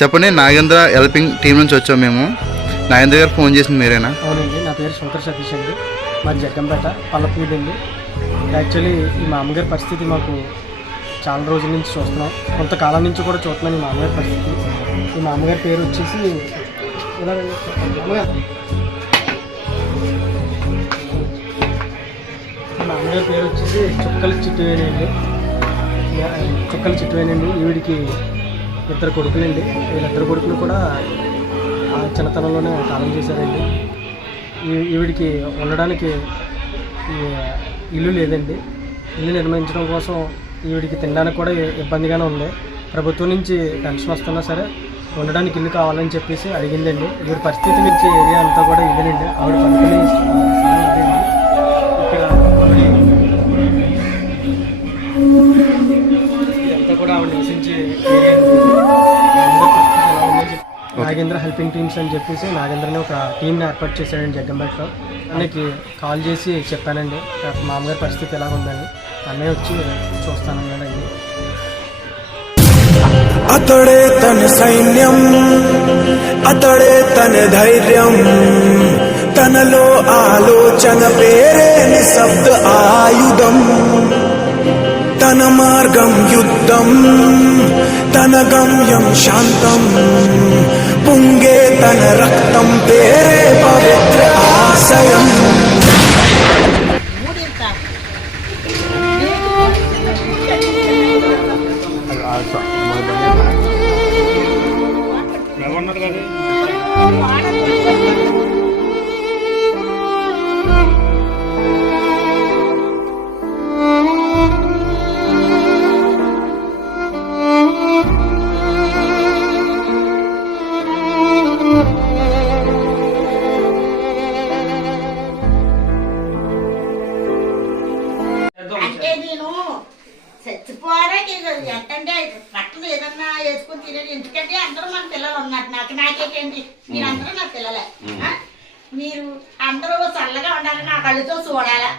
చెప్పండి. Nagendra helping team నుంచి వచ్చాం మేము. నాగేంద్ర గారు ఫోన్ చేసింది మీరేనా? అవునండి, నా పేరు శంకర్ సతీష్ అండి. మాది జగ్గంపేట పల్లపూడి అండి. యాక్చువల్లీ ఈ మా అమ్మగారి పరిస్థితి మాకు చాలా రోజుల నుంచి చూస్తున్నాం, కొంతకాలం నుంచి కూడా చూస్తున్నాం ఈ మా అమ్మగారి పరిస్థితి. ఈ మా అమ్మగారి పేరు వచ్చేసి మా అమ్మగారి పేరు వచ్చేసి చుక్కల చిట్టువేనండి. ఈవిడికి ఇద్దరు కొడుకులండి. వీళ్ళిద్దరు కొడుకులు కూడా చిన్నతనంలోనే కాలం చేశారండి. ఈవిడికి ఉండడానికి ఇల్లు లేదండి. ఇల్లు నిర్మించడం కోసం ఈవిడికి తినడానికి కూడా ఇబ్బందిగానే ఉంది. ప్రభుత్వం నుంచి పెన్షన్ వస్తున్నా సరే ఉండడానికి ఇల్లు కావాలని చెప్పేసి అడిగిందండి. ఈవిడ పరిస్థితి నుంచి ఏరియా అంతా కూడా ఇదేనండి. ఆవిడ పనుకునే ఇక్కడ ఇదంతా కూడా ఆవిడ నివసించే ఏరియా. నాగేంద్ర హెల్పింగ్ టీమ్స్ అని చెప్పేసి నాగేంద్రని ఒక టీంని ఏర్పాటు చేశాడండి జగ్గంపేటలో. అన్నకి కాల్ చేసి చెప్పానండి మా అమ్మగారి పరిస్థితి ఎలా ఉందని. అన్నయ్య వచ్చి చూస్తానన్నాడండి. అతడే తన సైన్యం, అతడే తన ధైర్యం, తనలో ఆలోచన పేరే నిశ్శబ్ద ఆయుధం. తన మార్గం యుద్ధం, తన గమ్యం శాంతం, పొంగే తన రక్తం పేరే పవిత్ర ఆశయం. చచ్చిపోరాకి ఎంతంటే బట్టలు ఏదన్నా వేసుకొని తినేది. ఎందుకంటే అందరూ మన పిల్లలు ఉన్నారు. నాకేంటండి, మీరందరూ నా పిల్లలే. మీరు అందరూ చల్లగా ఉండాలి, నా కళ్ళతో చూడాలా.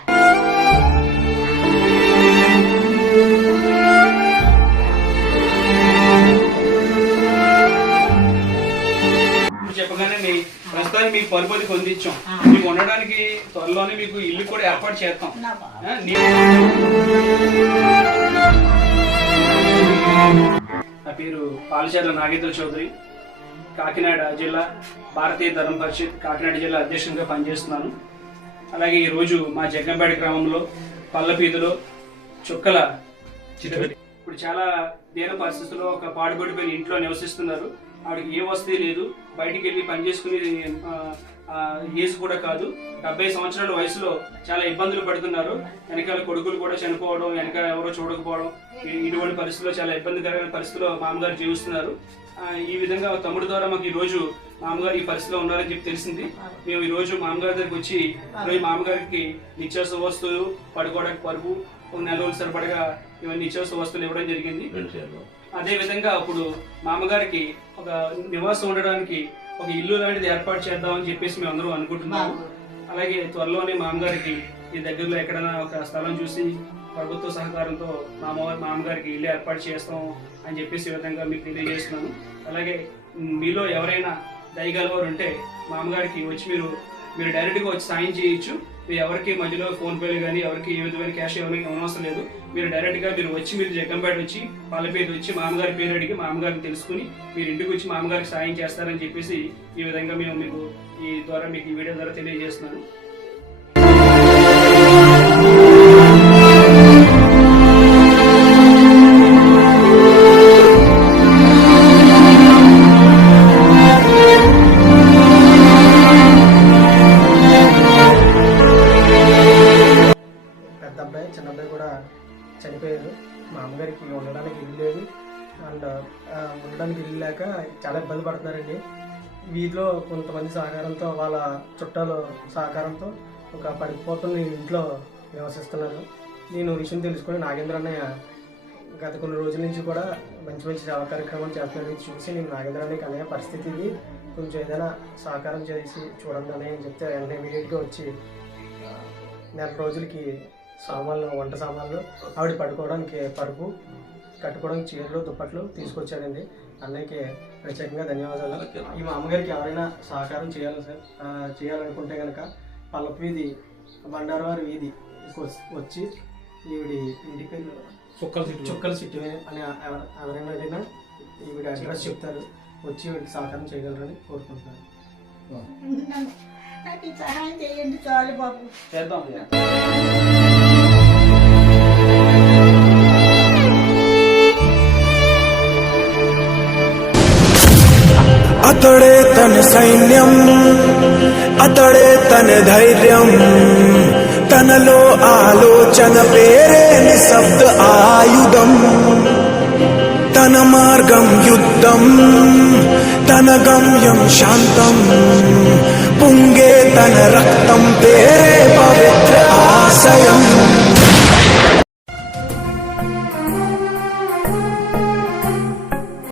చెప్పగానే ప్రస్తుతానికి మీకు పరుపతి పొందించాం. మీకు ఉండడానికి త్వరలోనే మీకు ఇల్లు కూడా ఏర్పాటు చేస్తాం. నా పేరు పాలచర్ల నాగేంద్ర చౌదరి. కాకినాడ జిల్లా భారతీయ ధర్మ పరిషత్ కాకినాడ జిల్లా అధ్యక్షునిగా పనిచేస్తున్నాను. అలాగే ఈరోజు మా జగ్గంపేట గ్రామంలో పల్లపీదులో చుక్కల ఇప్పుడు చాలా దీన పరిస్థితుల్లో ఒక పాడుబడిపోయిన ఇంట్లో నివసిస్తున్నారు. ఆవిడకి ఏ వసతి లేదు, బయటికి వెళ్ళి పని చేసుకుని ఏజ్ కూడా కాదు. 70 సంవత్సరాల వయసులో చాలా ఇబ్బందులు పడుతున్నారు. వెనకాల కొడుకులు కూడా చనిపోవడం, వెనక ఎవరో చూడకపోవడం, ఇటువంటి పరిస్థితుల్లో చాలా ఇబ్బందికరమైన పరిస్థితుల్లో మామగారు జీవిస్తున్నారు. ఈ విధంగా తమ్ముడు ద్వారా మాకు ఈ రోజు మామగారు ఈ పరిస్థితిలో ఉన్నారని చెప్పి తెలిసింది. మేము ఈ రోజు మామగారి దగ్గరికి వచ్చి ఈరోజు మామగారికి నిత్యావసర వస్తువులు, పడుకోవడానికి పరుపు, నెల రోజులు సరిపడగా ఇవన్నీ నిత్యావసర వస్తువులు ఇవ్వడం జరిగింది. అదే విధంగా ఇప్పుడు మామగారికి ఒక నివాసం ఉండడానికి ఒక ఇల్లు లాంటిది ఏర్పాటు చేద్దామని చెప్పేసి మేము అందరూ అనుకుంటున్నాము. అలాగే త్వరలోనే మామగారికి ఈ దగ్గరలో ఎక్కడైనా ఒక స్థలం చూసి ప్రభుత్వ సహకారంతో మామగారికి ఇల్లు ఏర్పాటు చేస్తాం అని చెప్పేసి ఈ విధంగా మీకు తెలియజేస్తున్నాను. అలాగే మీలో ఎవరైనా దయగలవారు ఉంటే మామగారికి వచ్చి మీరు డైరెక్ట్గా వచ్చి సాయం చేయొచ్చు. మీరు ఎవరికి మధ్యలో ఫోన్పేలు కానీ ఎవరికి ఏ విధమైన క్యాష్ అవసరం లేదు. మీరు డైరెక్ట్గా మీరు జగ్గంపేట వచ్చి పాలపేట వచ్చి మామగారి పేరు అడిగి మామగారిని తెలుసుకుని మీరు ఇంటికి వచ్చి మామగారికి సాయం చేస్తారని చెప్పేసి ఈ విధంగా మేము మీకు ఈ వీడియో ద్వారా తెలియజేస్తున్నాను. చిన్నబ్బాయి కూడా చనిపోయారు. మా అమ్మగారికి ఉండడానికి ఇల్లు లేదు. అండ్ ఉండడానికి ఇల్లు లేక చాలా ఇబ్బంది పడుతున్నారండి. వీధిలో కొంతమంది సహకారంతో, వాళ్ళ చుట్టాల సహకారంతో ఒక 10 కోట్ల ఇంట్లో నివసిస్తున్నారు. నేను విషయం తెలుసుకొని నాగేంద్ర అన్నయ్య గత కొన్ని రోజుల నుంచి కూడా మంచి సేవా కార్యక్రమాలు చేస్తున్నాడు. చూసి నేను నాగేంద్ర అన్నయ్యకి అన్నయ్య పరిస్థితి ఇది, కొంచెం ఏదైనా సహకారం చేసి చూడండి అన్నయ్య అని చెప్తే వెంటనే ఇమీడియట్గా వచ్చి నెల రోజులకి వంట సామాన్లు, ఆవిడ పడుకోవడానికి పరుపు, కట్టుకోవడానికి చీరలు, దుప్పట్లు తీసుకొచ్చాడండి. అన్నయ్యకి ప్రత్యేకంగా ధన్యవాదాలు. ఈ మా అమ్మగారికి ఎవరైనా సహకారం చేయాలి సార్, చేయాలనుకుంటే కనుక పల్లపు వీధి బండారవారి వీధి వచ్చి ఈవిడి ఇంటి పేరు చుక్కల సిట్టి అని ఎవరైనా అడిగినా ఈవిడ అడ్రస్ చెప్తారు, వచ్చి వీడికి సహకారం చేయగలరని కోరుకుంటున్నాను. నాకు ఈ సహాయం చేయండి చాలు బాబు. చేద్దాం. అతడే తన సైన్యం, అతడే తన ధైర్యం, తనలో ఆలోచన పేరే నిశ్శబ్ద ఆయుధం. తన మార్గం యుద్ధం, తన గమ్యం శాంతం, పొంగే తన రక్తం పేరే పవిత్ర ఆశయం.